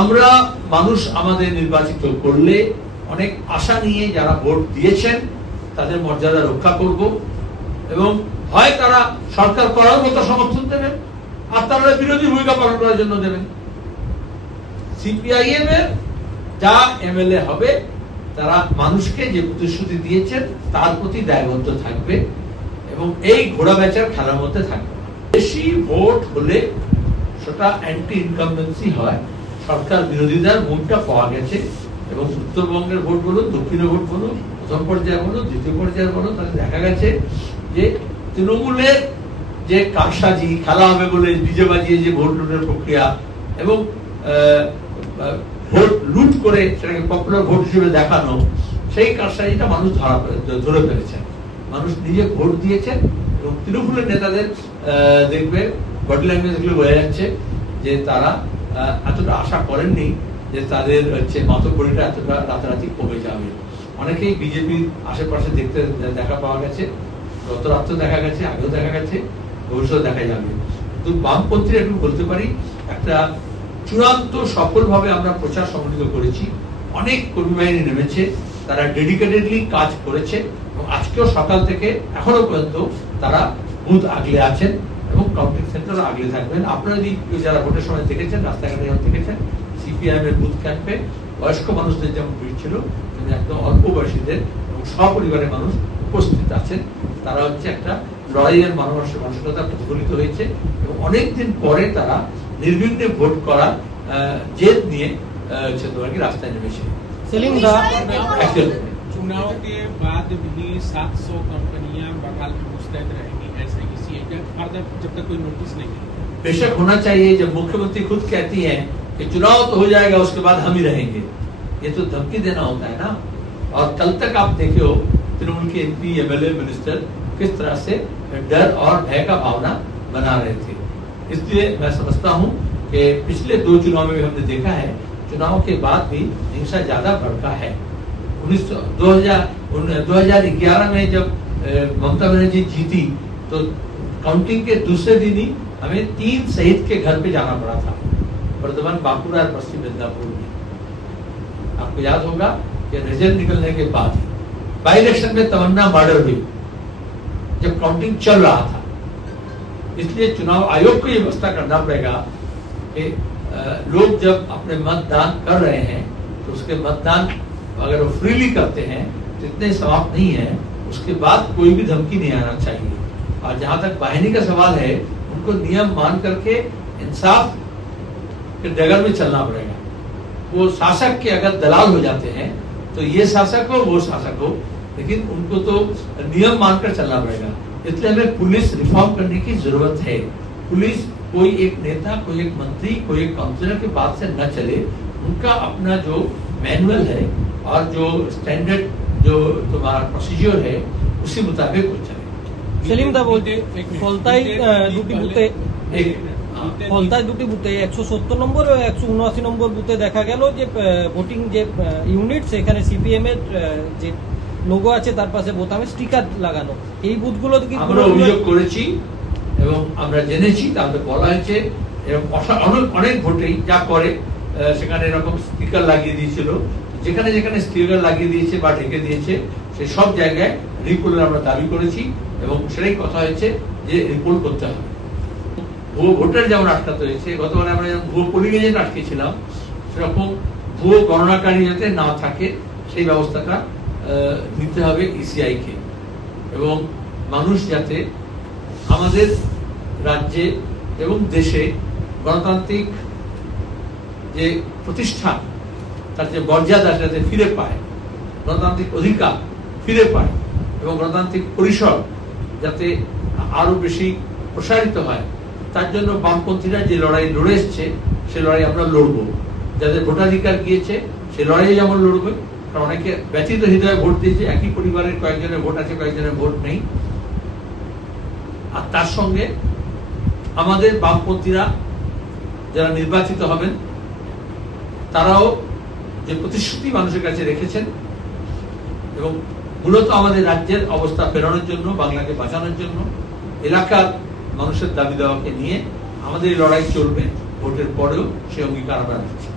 আমরা মানুষ আমাদের নির্বাচিত করলে অনেক আশা নিয়ে যারা ভোট দিয়েছেন তাদের মর্যাদা রক্ষা করব এবং হয় তারা সরকার করার মতো সমর্থন দেবেন আর তারা বিরোধী ভূমিকা পালন করার জন্য দেবেন। সিপিআইএম এর যা এমএলএ হবে তারা মানুষকে যে প্রতিশ্রুতি দিয়েছেন তার প্রতি দায়বদ্ধ থাকবে এবং এই ঘোড়া বেচার খেলার মধ্যে থাকবে। বেশি ভোট হলে সেটা অ্যান্টি ইনকামবেন্সি হয়, সরকার বিরোধিতার মুখটা পাওয়া গেছে এবং উত্তরবঙ্গের ভোট বলুন, দক্ষিণের ভোট বলুন, প্রথম পর্যায়ে বলুন, দ্বিতীয় পর্যায়ে বলুন, তাতে দেখা গেছে যে তৃণমূলের যে কারসাজি খেলা হবে বলে ডিজে বাজিয়ে যে ভোট লুটের প্রক্রিয়া এবং ভোট লুট করে সেটাকে পপুলার ভোট হিসেবে দেখানো, সেই কারসাজিটা মানুষ ধরে ফেলেছে। মানুষ নিজে ভোট দিয়েছেন এবং তৃণমূলের নেতাদের দেখবে বডি ল্যাঙ্গুয়েজ গুলো বোঝা যাচ্ছে যে তারা এতটা আশা করেননি যে তাদের মাতব্বরিটা এতটা রাতারাতি কমে যাবে। অনেকেই বিজেপির আশেপাশে দেখা পাওয়া গেছে, গত রাত্রে দেখা গেছে, আগেও দেখা গেছে, ভবিষ্যতে দেখা যাবে। কিন্তু বামপন্থীরা একটু বলতে পারি একটা চূড়ান্ত সফলভাবে আমরা প্রচার সংগঠিত করেছি, অনেক কর্মী বাহিনী নেমেছে, তারা ডেডিকেটেডলি কাজ করেছে এবং আজকেও সকাল থেকে এখনো পর্যন্ত তারা বুথ আগলে আছেন এবং কাউন্টিং সেন্টার আগলে থাকবেন। আপনারা যদি যারা ভোটের সময় দেখেছেন, রাস্তাঘাটে যখন দেখেছেন, সিপিআইএম এর বুথ ক্যাম্পে বয়স্ক মানুষদের যেমন ভিড় ছিল, একদম অল্প বয়সীদের এবং সপরিবারের মানুষ উপস্থিত আছেন। তারা একটা লড়াইয়ের মানসিকতা প্রতিফলিত হয়েছে এবং অনেকদিন পরে তারা নির্বিঘ্নে ভোট করার জেদ নিয়ে রাস্তায় নেমেছে। चुनाव के बाद भी 700 कंपनियां बंगाल में मुस्तैद रहेंगी, ऐसे किसी फर्दर जब तक कोई नोटिस नहीं है। बेशक होना चाहिए। जब मुख्यमंत्री खुद कहती है कि चुनाव तो हो जाएगा उसके बाद हम ही रहेंगे, ये तो धमकी देना होता है ना। और कल तक आप देखे हो तृणमूल के एमपी, एमएलए, मिनिस्टर किस तरह से डर और भय का भावना बना रहे थे। इसलिए मैं समझता हूँ कि पिछले 2 चुनाव में भी हमने देखा है, चुनाव के बाद भी हिंसा ज्यादा भड़का है। 2011 में जब ममता बनर्जी जीती तो काउंटिंग के दूसरे दिन ही हमें 3 शहीद के घर पे जाना पड़ा था, वर्धमान, बांकुड़ा और पश्चिम मिदनापुर में। आपको याद होगा कि रिजल्ट निकलने के बाद बाई इलेक्शन में तमन्ना मर्डर हुई जब काउंटिंग चल रहा था। इसलिए चुनाव आयोग को ये व्यवस्था करना पड़ेगा कि लोग जब अपने मतदान कर रहे हैं तो उसके मतदान अगर वो फ्रीली करते हैं तो इतने समाप्त नहीं है, उसके बाद कोई भी धमकी नहीं आना चाहिए। और जहां तक वाहिनी का सवाल है, उनको नियम मान करके इंसाफ के डगर में चलना पड़ेगा। वो शासक के अगर दलाल हो जाते हैं तो ये शासक हो वो शासक हो, लेकिन उनको तो नियम मानकर चलना पड़ेगा। इसलिए हमें पुलिस रिफॉर्म करने की जरूरत है। पुलिस कोई एक नेता, कोई एक मंत्री, कोई एक काउंसिलर के बात से न चले, उनका अपना जो मैनुअल है और जो स्टैंडर्ड जो तुम्हारा प्रोसीजर है उसी मुताबिक वो चले। সেলিম দা বলতে ফলতায় দুটি বুথে 170 নম্বর ও 179 নম্বর বুথে দেখা গেল যে ভোটিং যে ইউনিট সেখানে সিপিএম এর যে লোগো আছে তার পাশে বোতামে স্টিকার লাগানো, এই বুথগুলো আমরা অভিযোগ করেছি এবং আমরা জেনেছি, তাদের বলা হয়েছে এরকম অনেক ভোটেই যা করে সেখানে এরকম স্টিকার লাগিয়ে দিয়েছিল। যেখানে যেখানে স্টিকার লাগিয়ে দিয়েছে বা ঢেকে দিয়েছে সেই সব জায়গায় রিপোর্টের আমরা দাবি করেছি এবং সেটাই কথা হয়েছে যে রিপোর্ট করতে হবে। ভুয়ো ভোটার যেমন আটকাতে হয়েছে, গতবার আমরা যেমন ভুয়ো পোলিং এজেন্ট আটকেছিলাম, সেরকম ভুয়ো গণনাকারী যাতে না থাকে সেই ব্যবস্থাটা নিতে হবে ইসিআই কে। এবং মানুষ যাতে আমাদের রাজ্যে এবং দেশে গণতান্ত্রিক যে প্রতিষ্ঠান তার যে মর্যাদা যাতে ফিরে পায়, গণতান্ত্রিক অধিকার ফিরে পায় এবং গণতান্ত্রিক পরিসর যাতে আরো বেশি প্রসারিত হয়, তার জন্য বামপন্থীরা যে লড়াই লড়ে এসছে সে লড়াই আমরা লড়বো। যাদের ভোটাধিকার গিয়েছে সে লড়াই যেমন লড়বে, কারণ অনেকে ব্যথিত হৃদয়ে ভোট দিয়েছে, একই পরিবারের কয়েকজনের ভোট আছে, কয়েকজনের ভোট নেই। আর তার সঙ্গে আমাদের বামপন্থীরা যারা নির্বাচিত হবেন তারাও যে প্রতিশ্রুতি মানুষের কাছে রেখেছেন এবং মূলত আমাদের রাজ্যের অবস্থা ফেরানোর জন্য, বাংলাকে বাঁচানোর জন্য, এলাকার মানুষের দাবি দেওয়াকে নিয়ে আমাদের লড়াই চলবে। ভোটের পরেও সে অঙ্গীকার আমরা রাখছি।